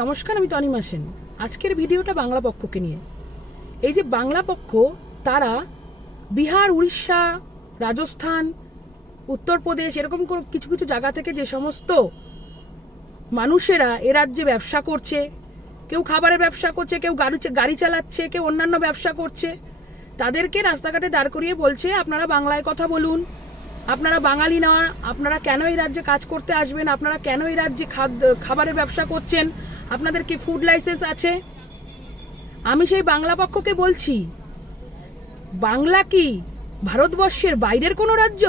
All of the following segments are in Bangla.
নমস্কার, আমি তনিমা সেন। আজকের ভিডিওটা বাংলা পক্ষকে নিয়ে। এই যে বাংলা পক্ষ, তারা বিহার, উড়িষ্যা, রাজস্থান, উত্তরপ্রদেশ এরকম কিছু কিছু জায়গা থেকে যে সমস্ত মানুষেরা এ রাজ্যে ব্যবসা করছে, কেউ খাবারের ব্যবসা করছে, কেউ গাড়ি চালাচ্ছে, কেউ অন্যান্য ব্যবসা করছে, তাদেরকে রাস্তাঘাটে দাঁড় করিয়ে বলছে আপনারা বাংলায় কথা বলুন, আপনারা বাঙালি না, আপনারা কেন এই রাজ্যে কাজ করতে আসবেন, আপনারা কেন এই রাজ্যে খাবারের ব্যবসা করছেন, আপনাদের কি ফুড লাইসেন্স আছে? আমি সেই বাংলা পক্ষকে বলছি, বাংলা কি ভারতবর্ষের বাইরের কোনো রাজ্য?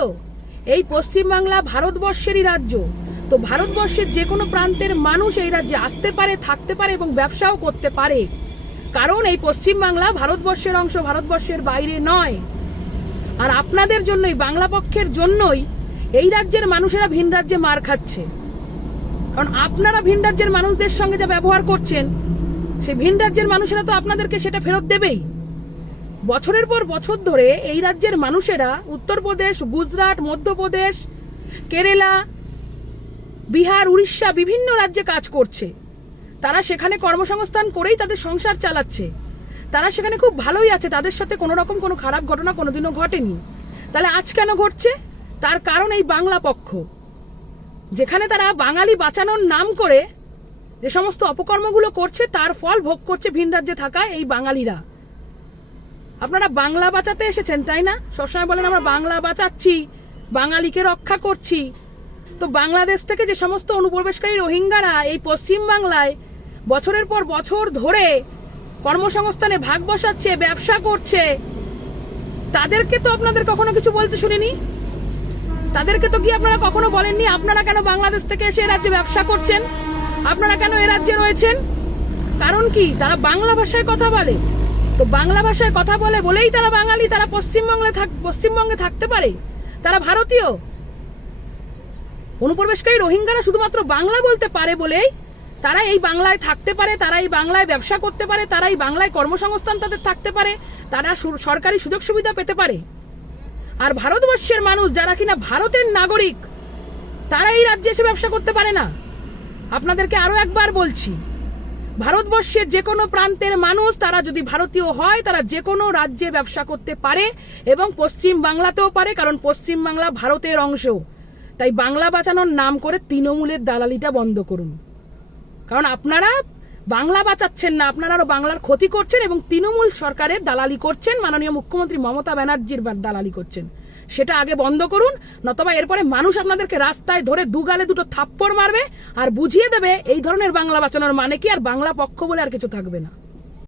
এই পশ্চিমবাংলা ভারতবর্ষেরই রাজ্য। তো ভারতবর্ষের যে কোনো প্রান্তের মানুষ এই রাজ্যে আসতে পারে, থাকতে পারে এবং ব্যবসাও করতে পারে, কারণ এই পশ্চিমবাংলা ভারতবর্ষের অংশ, ভারতবর্ষের বাইরে নয়। আর আপনাদের জন্যই, বাংলা পক্ষের জন্যই এই রাজ্যের মানুষেরা ভিন রাজ্যে মার খাচ্ছে। কারণ আপনারা ভিন রাজ্যের মানুষদের সঙ্গে যা ব্যবহার করছেন, সেই ভিন রাজ্যের মানুষেরা তো আপনাদেরকে সেটা ফেরত দেবেই। বছরের পর বছর ধরে এই রাজ্যের মানুষেরা উত্তরপ্রদেশ, গুজরাট, মধ্যপ্রদেশ, কেরালা, বিহার, উড়িষ্যা বিভিন্ন রাজ্যে কাজ করছে। তারা সেখানে কর্মসংস্থান করেই তাদের সংসার চালাচ্ছে। তারা সেখানে খুব ভালোই আছে, তাদের সাথে কোনো রকম কোনো খারাপ ঘটনা কোনোদিনও ঘটেনি। তাহলে আজ কেন ঘটছে? তার কারণ এই বাংলা পক্ষ, যেখানে তারা বাঙালি বাঁচানোর নাম করে যে সমস্ত অপকর্মগুলো করছে, তার ফল ভোগ করছে ভিন রাজ্যে থাকা এই বাঙালিরা। আপনারা বাংলা বাঁচাতে এসেছেন, তাই না? সবসময় বলেন আমরা বাংলা বাঁচাচ্ছি, বাঙালিকে রক্ষা করছি। তো বাংলাদেশ থেকে যে সমস্ত অনুপ্রবেশকারী রোহিঙ্গারা এই পশ্চিম বাংলায় বছরের পর বছর ধরে কর্মসংস্থানে ভাগ বসাচ্ছে, ব্যবসা করছে, তাদেরকে তো আপনাদের কখনো কিছু বলতে শুনিনি। তাদেরকে তো কি আপনারা কখনো বলেননি আপনারা কেন বাংলাদেশ থেকে এসে এ রাজ্যে ব্যবসা করছেন, আপনারা কেন এ রাজ্যে রয়েছেন? কারণ কি? তারা বাংলা ভাষায় কথা বলে। তো বাংলা ভাষায় কথা বলে বলেই তারা বাঙালি, তারা পশ্চিমবঙ্গে থাকতে পারে, তারা ভারতীয়। অনুপ্রবেশকারী রোহিঙ্গারা শুধুমাত্র বাংলা বলতে পারে বলেই তারা এই বাংলায় থাকতে পারে, তারা এই বাংলায় ব্যবসা করতে পারে, তারা এই বাংলায় কর্মসংস্থান তাদের থাকতে পারে, তারা সরকারি সুযোগ সুবিধা পেতে পারে। আর ভারতবর্ষের মানুষ যারা কিনা ভারতের নাগরিক, তারা এই রাজ্যে এসে ব্যবসা করতে পারে না। আপনাদেরকে আরো একবার বলছি, ভারতবর্ষের যে কোনো প্রান্তের মানুষ তারা যদি ভারতীয় হয়, তারা যে কোনো রাজ্যে ব্যবসা করতে পারে এবং পশ্চিম বাংলাতেও পারে, কারণ পশ্চিম বাংলা ভারতের অংশ। তাই বাংলা বাঁচানোর নাম করে তৃণমূলের দালালিটা বন্ধ করুন। কারণ আপনারা বাংলা বাঁচাচ্ছেন না, আপনারা আরো বাংলার ক্ষতি করছেন এবং তৃণমূল সরকারের দালালি করছেন, মাননীয় মুখ্যমন্ত্রী মমতা ব্যানার্জির দালালি করছেন। সেটা আগে বন্ধ করুন, নতবা এরপরে মানুষ আপনাদেরকে রাস্তায় ধরে দুগালে দুটো থাপ্পড় মারবে আর বুঝিয়ে দেবে এই ধরনের বাংলা বাঁচানোর মানে কি, আর বাংলা পক্ষ বলে আর কিছু থাকবে না।